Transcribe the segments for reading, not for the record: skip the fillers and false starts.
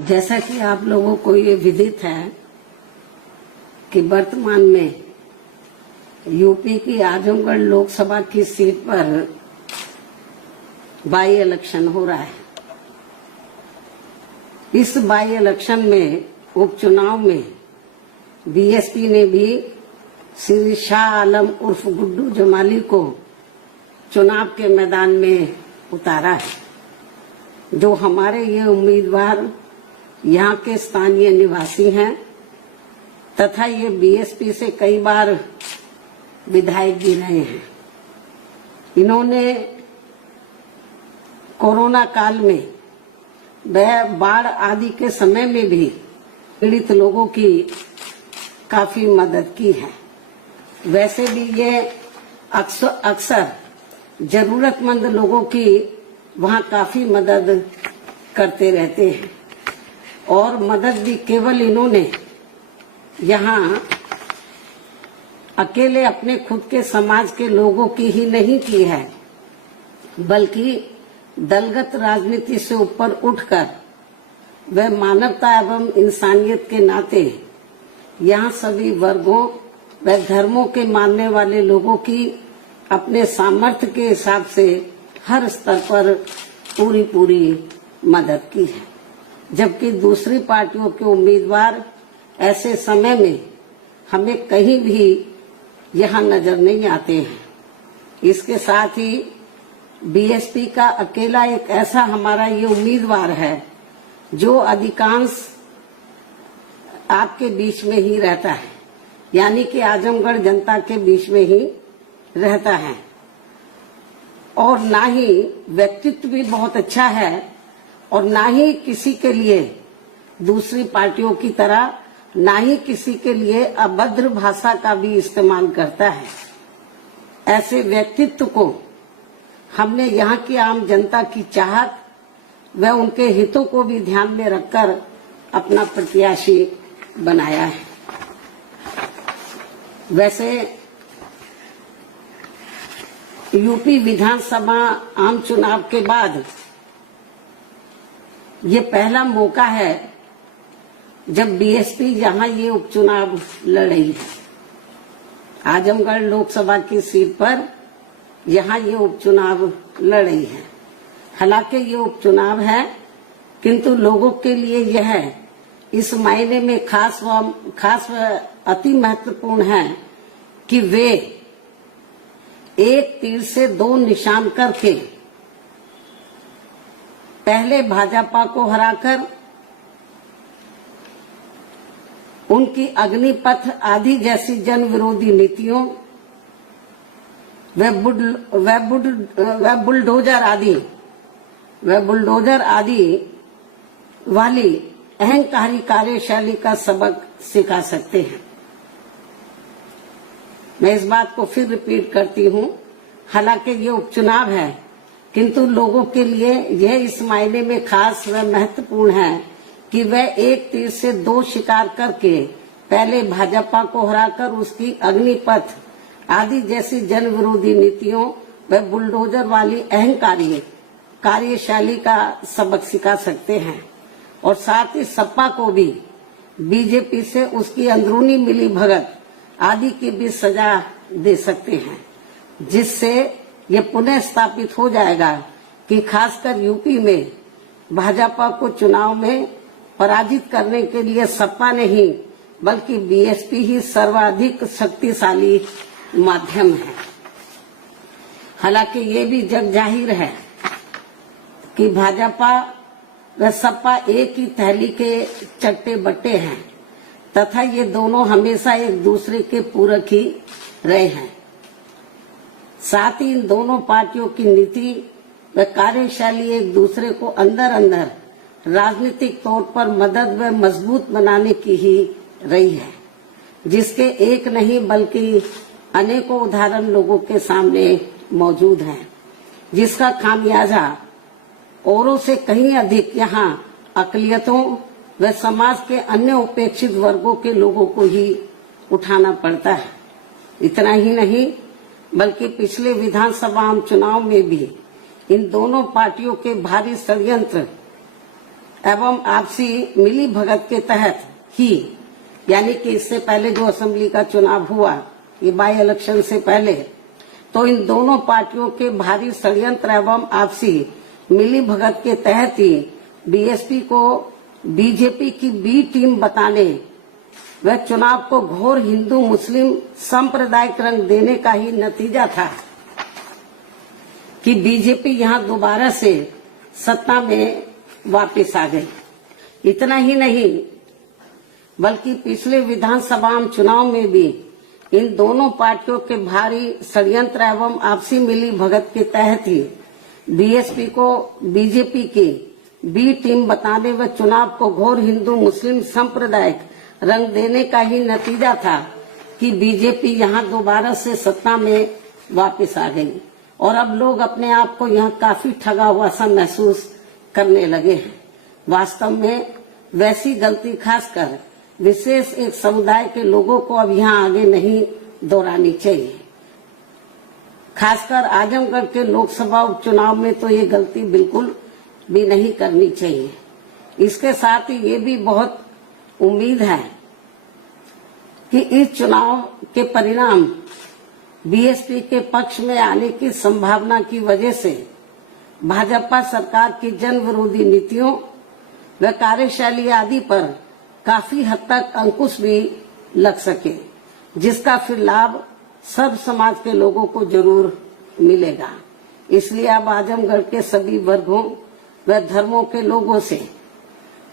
जैसा कि आप लोगों को ये विदित है कि वर्तमान में यूपी की आजमगढ़ लोकसभा की सीट पर बाई इलेक्शन हो रहा है। इस बाई इलेक्शन में उपचुनाव में बीएसपी ने भी श्री शाह आलम उर्फ गुड्डू जमाली को चुनाव के मैदान में उतारा है। जो हमारे ये उम्मीदवार यहाँ के स्थानीय निवासी हैं तथा ये बीएसपी से कई बार विधायक भी रहे हैं। इन्होंने कोरोना काल में वह बाढ़ आदि के समय में भी पीड़ित लोगों की काफी मदद की है। वैसे भी ये अक्सर जरूरतमंद लोगों की वहाँ काफी मदद करते रहते हैं और मदद भी केवल इन्होंने यहाँ अकेले अपने खुद के समाज के लोगों की ही नहीं की है, बल्कि दलगत राजनीति से ऊपर उठकर वह मानवता एवं इंसानियत के नाते यहाँ सभी वर्गों व धर्मों के मानने वाले लोगों की अपने सामर्थ्य के हिसाब से हर स्तर पर पूरी मदद की है। जबकि दूसरी पार्टियों के उम्मीदवार ऐसे समय में हमें कहीं भी यहाँ नजर नहीं आते हैं। इसके साथ ही बीएसपी का अकेला एक ऐसा हमारा ये उम्मीदवार है जो अधिकांश आपके बीच में ही रहता है, यानी कि आजमगढ़ जनता के बीच में ही रहता है और ना ही व्यक्तित्व भी बहुत अच्छा है और ना ही किसी के लिए दूसरी पार्टियों की तरह ना ही किसी के लिए अभद्र भाषा का भी इस्तेमाल करता है। ऐसे व्यक्तित्व को हमने यहाँ की आम जनता की चाहत व उनके हितों को भी ध्यान में रखकर अपना प्रत्याशी बनाया है। वैसे यूपी विधानसभा आम चुनाव के बाद ये पहला मौका है जब बीएसपी यहाँ ये उपचुनाव लड़ रही है। आजमगढ़ लोकसभा की सीट पर यहाँ ये उपचुनाव लड़ रही है। हालांकि ये उपचुनाव है, किंतु लोगों के लिए यह इस मायने में खास व अति महत्वपूर्ण है कि वे एक तीर से दो निशान करके पहले भाजपा को हराकर उनकी अग्निपथ आदि जैसी जन विरोधी नीतियों व बुलडोजर आदि वाली अहंकारी कार्यशैली का सबक सिखा सकते हैं। मैं इस बात को फिर रिपीट करती हूँ, हालांकि ये उपचुनाव है, किंतु लोगों के लिए यह इस मायने में खास व महत्वपूर्ण है कि वह एक तीर से दो शिकार करके पहले भाजपा को हराकर उसकी अग्निपथ आदि जैसी जन विरोधी नीतियों व बुलडोजर वाली अहंकारी कार्यशैली का सबक सिखा सकते हैं और साथ ही सपा को भी बीजेपी से उसकी अंदरूनी मिली भगत आदि की भी सजा दे सकते हैं, जिससे ये पुनः स्थापित हो जाएगा कि खासकर यूपी में भाजपा को चुनाव में पराजित करने के लिए सपा नहीं बल्कि बीएसपी ही सर्वाधिक शक्तिशाली माध्यम है। हालांकि ये भी जग जाहिर है कि भाजपा व सपा एक ही थैली के चट्टे बट्टे हैं तथा ये दोनों हमेशा एक दूसरे के पूरक ही रहे हैं। साथ ही इन दोनों पार्टियों की नीति व कार्यशैली एक दूसरे को अंदर राजनीतिक तौर पर मदद व मजबूत बनाने की ही रही है, जिसके एक नहीं बल्कि अनेकों उदाहरण लोगों के सामने मौजूद हैं, जिसका खामियाजा औरों से कहीं अधिक यहाँ अकलियतों व समाज के अन्य उपेक्षित वर्गों के लोगों को ही उठाना पड़ता है। इतना ही नहीं बल्कि पिछले विधानसभा चुनाव में भी इन दोनों पार्टियों के भारी षड्यंत्र एवं आपसी मिली भगत के तहत ही, यानी कि इससे पहले जो असेंबली का चुनाव हुआ, ये बाई इलेक्शन से पहले, तो इन दोनों पार्टियों के भारी षड्यंत्र एवं आपसी मिली भगत के तहत ही बीएसपी को बीजेपी की बी टीम बताने व चुनाव को घोर हिंदू मुस्लिम सांप्रदायिक रंग देने का ही नतीजा था कि बीजेपी यहां दोबारा से सत्ता में वापस आ गई। इतना ही नहीं बल्कि पिछले विधानसभा चुनाव में भी इन दोनों पार्टियों के भारी षड्यंत्र एवं आपसी मिली भगत के तहत ही बीएसपी को बीजेपी की बी टीम बताने व चुनाव को घोर हिंदू मुस्लिम सांप्रदायिक रंग देने का ही नतीजा था कि बीजेपी यहां दोबारा से सत्ता में वापस आ गई और अब लोग अपने आप को यहां काफी ठगा हुआ सा महसूस करने लगे हैं। वास्तव में वैसी गलती खासकर विशेष एक समुदाय के लोगों को अब यहाँ आगे नहीं दोहरानी चाहिए। खासकर आजमगढ़ के लोकसभा उपचुनाव में तो ये गलती बिल्कुल भी नहीं करनी चाहिए। इसके साथ ही ये भी बहुत उम्मीद है कि इस चुनाव के परिणाम बीएसपी के पक्ष में आने की संभावना की वजह से भाजपा सरकार की जन विरोधी नीतियों व कार्यशैली आदि पर काफी हद तक अंकुश भी लग सके, जिसका फिर लाभ सब समाज के लोगों को जरूर मिलेगा। इसलिए अब आजमगढ़ के सभी वर्गों व धर्मों के लोगों से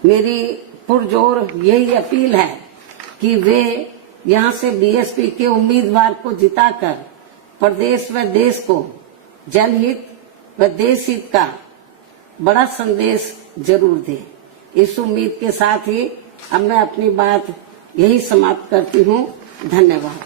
मेरी पुरजोर यही अपील है कि वे यहां से बीएसपी के उम्मीदवार को जिताकर प्रदेश व देश को जनहित व देश हित का बड़ा संदेश जरूर दें। इस उम्मीद के साथ ही अब मैं अपनी बात यही समाप्त करती हूँ। धन्यवाद।